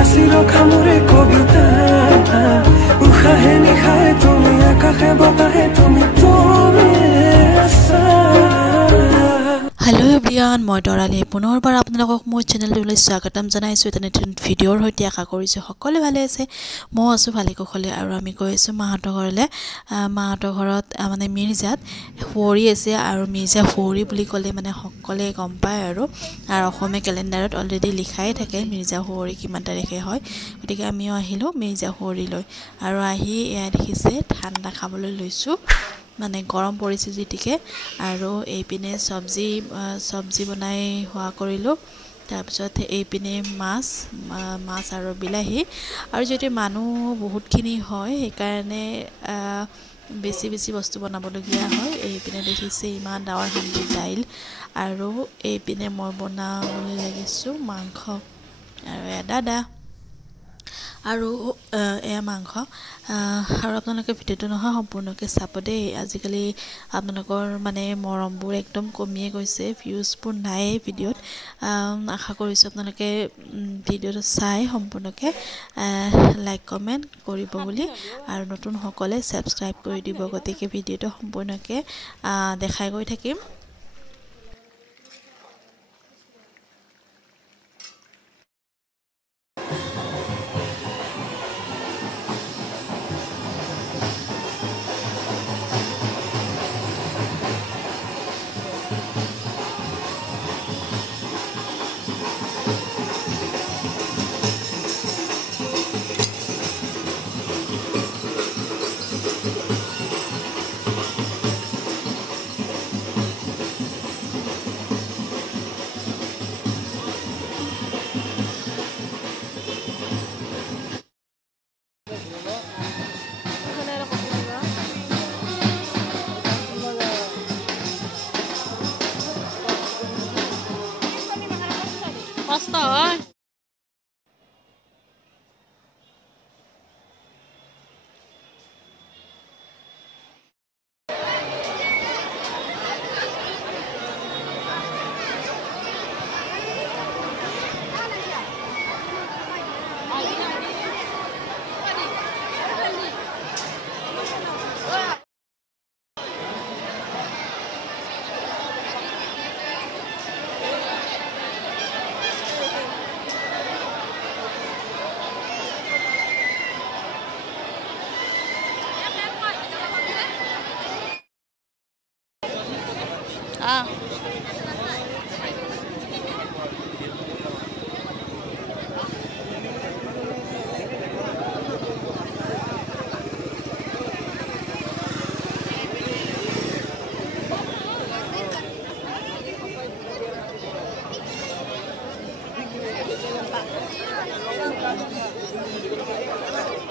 হাসি রখা মোরে কবিতা উশাহে নিশাহে তুমি আকাশে বতাহে তুমি Hello everyone, মই তৰালি পুনৰবাৰ আপোনালোকক মোৰ চেনেললৈ স্বাগতম জনাইছো। এটা নতুন ভিডিঅ'ৰ সৈতে আশা কৰিছো সকলোৱে ভালে আছে। মই আছো ভালে কুশলে আৰু আমি গৈ আছো মাহঁতৰ ঘৰলৈ। মাহঁতৰ ঘৰত মানে মিৰ্জাত হোৱৰি আছে আৰু মিৰ্জা হোৱৰি বুলি ক'লে মানে সকলোৱে গম পায় আৰু অসমীয়া কেলেণ্ডাৰত অলৰেডি লিখাই থাকে মিৰ্জা হোৱৰি কিমান তাৰিখে হয়। গতিকে আমিও আহিলো মিৰ্জা হোৱৰিলৈ আৰু আহি এয়া দেখিছে ঠাণ্ডা খাবলৈ লৈছো। মানে গৰম পৰিছে যেতিকে আৰু এই পিনে সবজি বনাই হোৱা কৰিলো। তাৰ পিছত এই পিনে মাছ আৰু বিলাহী আৰু যদি মানুহ বহুতখিনি হয় সেইকাৰণে বেছি বস্তু বনাবলগীয়া হয়। এই পিনে দেখিছে ইমান ডাৱৰ শান্তি দাইল আৰু এই পিনে মই বনাবলৈ লাগিছো মাংস আৰু দাদা আৰু এয়া মাংস আৰু আপোনালোকে ভিডিঅ'টো নহয় সম্পূৰ্ণকৈ চাব দেই। আজিকালি আপোনালোকৰ মানে মৰমবোৰ একদম কমিয়ে গৈছে, ভিউজবোৰ নাই ভিডিঅ'ত। আশা কৰিছোঁ আপোনালোকে ভিডিঅ'টো চাই সম্পূৰ্ণকৈ লাইক কমেণ্ট কৰিব বুলি আৰু নতুনসকলে ছাবস্ক্ৰাইব কৰি দিব। গতিকে ভিডিঅ'টো সম্পূৰ্ণকৈ দেখাই গৈ থাকিম।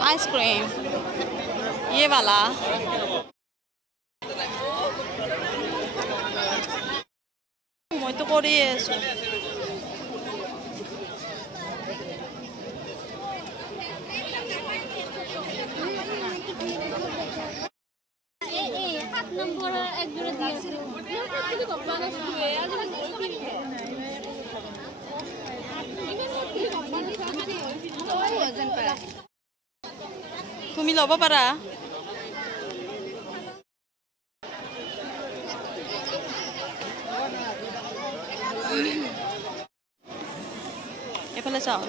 आइसक्रीम ये वाला मैं तो कर তুমি লব পাৰা। এফালে চাও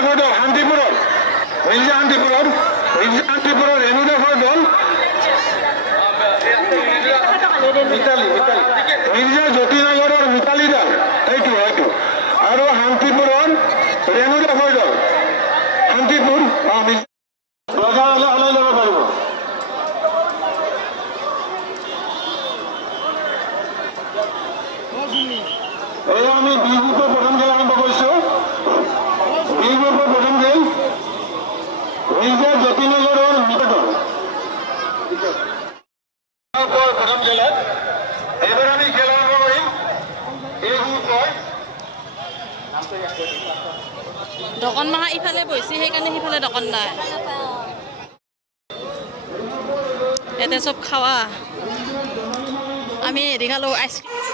দাসৰ দল শান্তিপুৰত ৰিজা শান্তিপুৰৰ ৰেণু দাসৰ দল মিতালী ৰিজা জ্যোতিনগৰৰ মিতালী দাস সেইটো হয়তো আৰু শান্তিপুৰৰ ৰেণু দাসৰ দল শান্তিপুৰ ৰজা হলে যাব পাৰিব এই আমি বি গ্ৰুপৰ প্ৰথম খেল আৰম্ভ কৰিছো বি গ্ৰুপৰ প্ৰথম খেল ৰিজা জ্যোতিনগৰৰ মিতালী প্ৰথম খেলত এইবাৰ আমি খেল আৰম্ভ কৰিম এই গ্ৰুপৰ দোকান মাহা ইফালে বহিছে সেইকাৰণে সিফালে দোকান নাই ইয়াতে চব খাৱা আমি হেৰি খালোঁ আইচক্ৰীম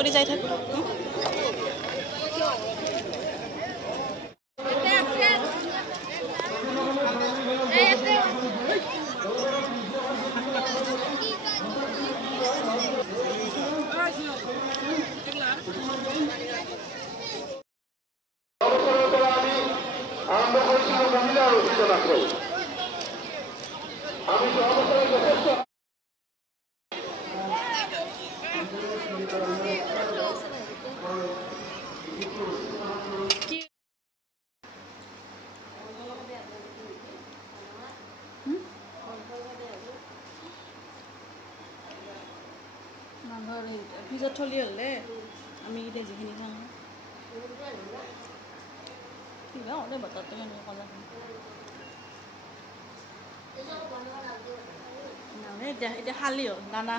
কৰি যাই থাক ফ্ৰিজত থলি হ'লে আমি এতিয়া যিখিনি খাওঁ কিবা হ'লে বতৰটো কেনেকৈ ক'লা এতিয়া খালি হ'ল নানা